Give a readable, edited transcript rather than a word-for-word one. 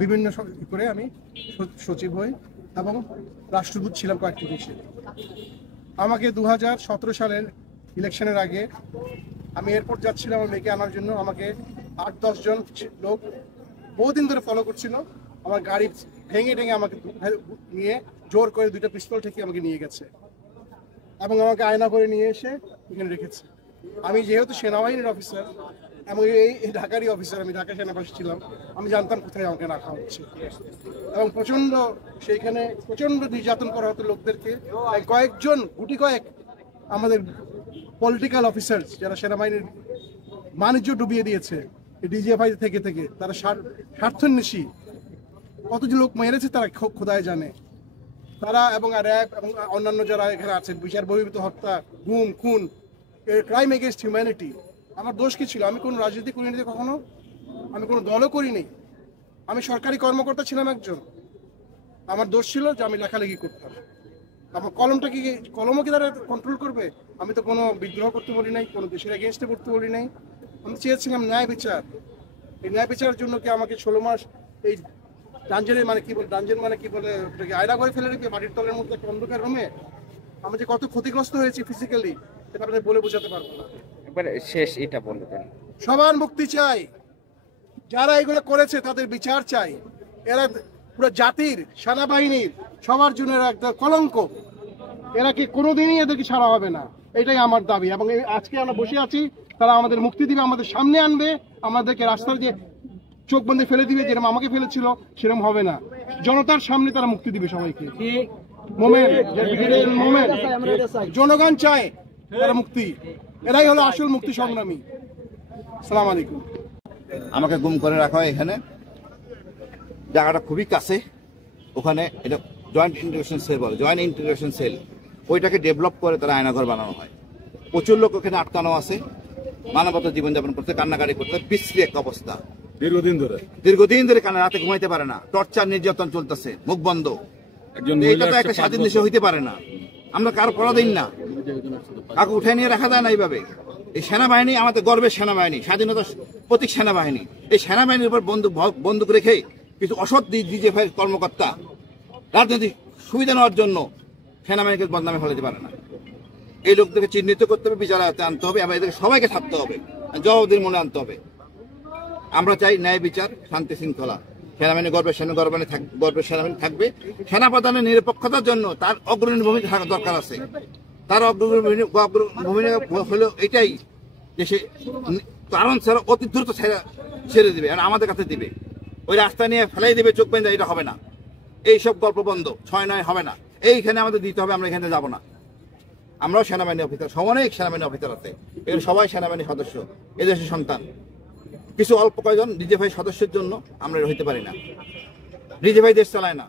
বিভিন্ন করে আমি সচিব হই এবং রাষ্ট্রদূত ছিলাম কয়েকটি দেশে। আমাকে 2017 সালের ইলেকশনের আগে আমি এয়ারপোর্ট যাচ্ছিলাম আমার মেয়েকে আনার জন্য। আমাকে 8-10 জন লোক বহুদিন ধরে ফলো করছিল। আমার গাড়ি ভেঙে আমাকে নিয়ে জোর করে 2টা পিস্তল থেকে আমাকে নিয়ে গেছে এবং আমাকে আয়না করে নিয়ে এসে এখানে রেখেছে। আমি যেহেতু সেনাবাহিনীর অফিসার এবং এই ঢাকারই অফিসার, আমি ঢাকা সেনাবাসী ছিলাম, আমি জানতাম কোথায় আমাকে রাখা হচ্ছে এবং সেইখানে প্রচণ্ড নির্যাতন করা হতো লোকদেরকে। কয়েকজন গুটি কয়েক আমাদের পলিটিক্যাল অফিসার যারা সেনাবাহিনীর বাণিজ্য ডুবিয়ে দিয়েছে ডিজিএফআই থেকে তারা স্বার্থান্বেষী কত যে লোক মেরেছে তারা খোদায় জানে। তারা এবং র্যাব এবং অন্যান্য যারা এখানে আছেন, বিচার বহির্ভূত হত্যা, গুম, খুন, ক্রাইম এগেনস্ট হিউম্যানিটি। আমার দোষ কি ছিল? আমি কোনো রাজনীতি করিনি কখনো, আমি কোনো দলও করিনি, আমি সরকারি কর্মকর্তা ছিলাম একজন। আমার দোষ ছিল যে আমি লেখালেখি করতাম। আমার কলমও কি তারা কন্ট্রোল করবে? আমি তো কোনো বিদ্রোহ করতে বলি নাই, কোনো দেশের এগেনস্টে করতে বলি নাই। আমি চেয়েছিলাম ন্যায় বিচার। এই ন্যায় বিচারের জন্য কি আমাকে 16 মাস এই ডাঞ্জেনের ডাঞ্জেন মানে কি বলে আয়না করে ফেলে রেখে মাটির তলের মধ্যে একটা অন্ধকার রুমে আমি যে কত ক্ষতিগ্রস্ত হয়েছি ফিজিক্যালি সেটা আপনাদের বলে বোঝাতে পারবো না। একবারে শেষ এটা বলবেন, সবার মুক্তি চাই, যারা এগুলো করেছে তাদের বিচার চাই। এরা পুরো জাতির, সেনাবাহিনীর সবার জন্য একটা কলঙ্ক। এরা কি কোনোদিনই এদেরকে ছাড়া হবে না, এটাই আমার দাবি। এবং আজকে আমরা বসে আছি, তারা আমাদের মুক্তি দিবে, আমাদের সামনে আনবে, আমাদেরকে রাস্তার যে চোখ বন্ধে ফেলে দিবে যেরকম আমাকে ফেলেছিল সেরকম হবে না। জনতার সামনে তারা মুক্তি দিবে সবাইকে। জনগণ চায় তারা মুক্তি, এরাই হলো আসল মুক্তি সংগ্রামী। আসসালামু আলাইকুম। আমাকে গুম করে রাখা হয় এখানে, জায়গাটা খুবই কাছে। ওখানে এটা জয়েন্ট ইন্টিগ্রেশন সেল বলে, জয়েন্ট ইন্টিগ্রেশন সেল, ওইটাকে ডেভেলপ করে তারা আয়নাঘর বানানো হয়। প্রচুর লোক ওখানে আটকানো আছে, মানবতা জীবনযাপন করতে, কান্নাকাটি করতে, বিশ্রী এক অবস্থা। দীর্ঘদিন ধরে কানে রাতে ঘুমাইতে পারে না, টর্চার নির্যাতন চলতেছে, মুখ বন্ধ। এটা তো একটা স্বাধীন দেশে হইতে পারে না। আমরা কারো পরাধীন না, কাউকে উঠে নিয়ে রাখা যায় না এইভাবে। এই সেনাবাহিনী আমাদের গর্বের সেনাবাহিনী, স্বাধীনতার প্রতীক সেনাবাহিনী। এই সেনাবাহিনীর উপর বন্দুক রেখে কিছু অসৎ ডিজিএফআই কর্মকর্তা রাজনৈতিক সুবিধা নেওয়ার জন্য সেনাবাহিনীকে বদনামে ফেলাতে পারে না। এই লোকদেরকে চিহ্নিত করতে হবে, বিচার আনতে হবে এবং এদেরকে সবাইকে থাকতে হবে, জবাবদিহির মনে আনতে হবে। আমরা চাই ন্যায় বিচার, শান্তি শৃঙ্খলা। সেনাবাহিনী গর্বের সেনাবাহিনী থাকবে। সেনাপ্রধানের নিরপেক্ষতার জন্য তার অগ্রণী ভূমিকা থাকা দরকার আছে। তার ভূমিকা হলো এটাই যে সে কারণ ছাড়া অতি দ্রুত ছেড়ে দিবে, আর আমাদের কাছে দিবে। ওই রাস্তা নিয়ে ফেলাই দিবে, চোখ বেঁধে, এটা হবে না। এইসব গল্প বন্ধ, 6-9 হবে না। এইখানে আমাদের দিতে হবে, আমরা এখানে যাবো না। আমরাও সেনাবাহিনী অফিসার, অনেক সেনাবাহিনী অফিসার আছে, এর সবাই সেনাবাহিনী সদস্য, এদেশের সন্তান। কিছু অল্প কয়েকজন ডিজিএফআই সদস্যের জন্য আমরা হইতে পারি না। ডিজিএফআই দেশ চালায় না।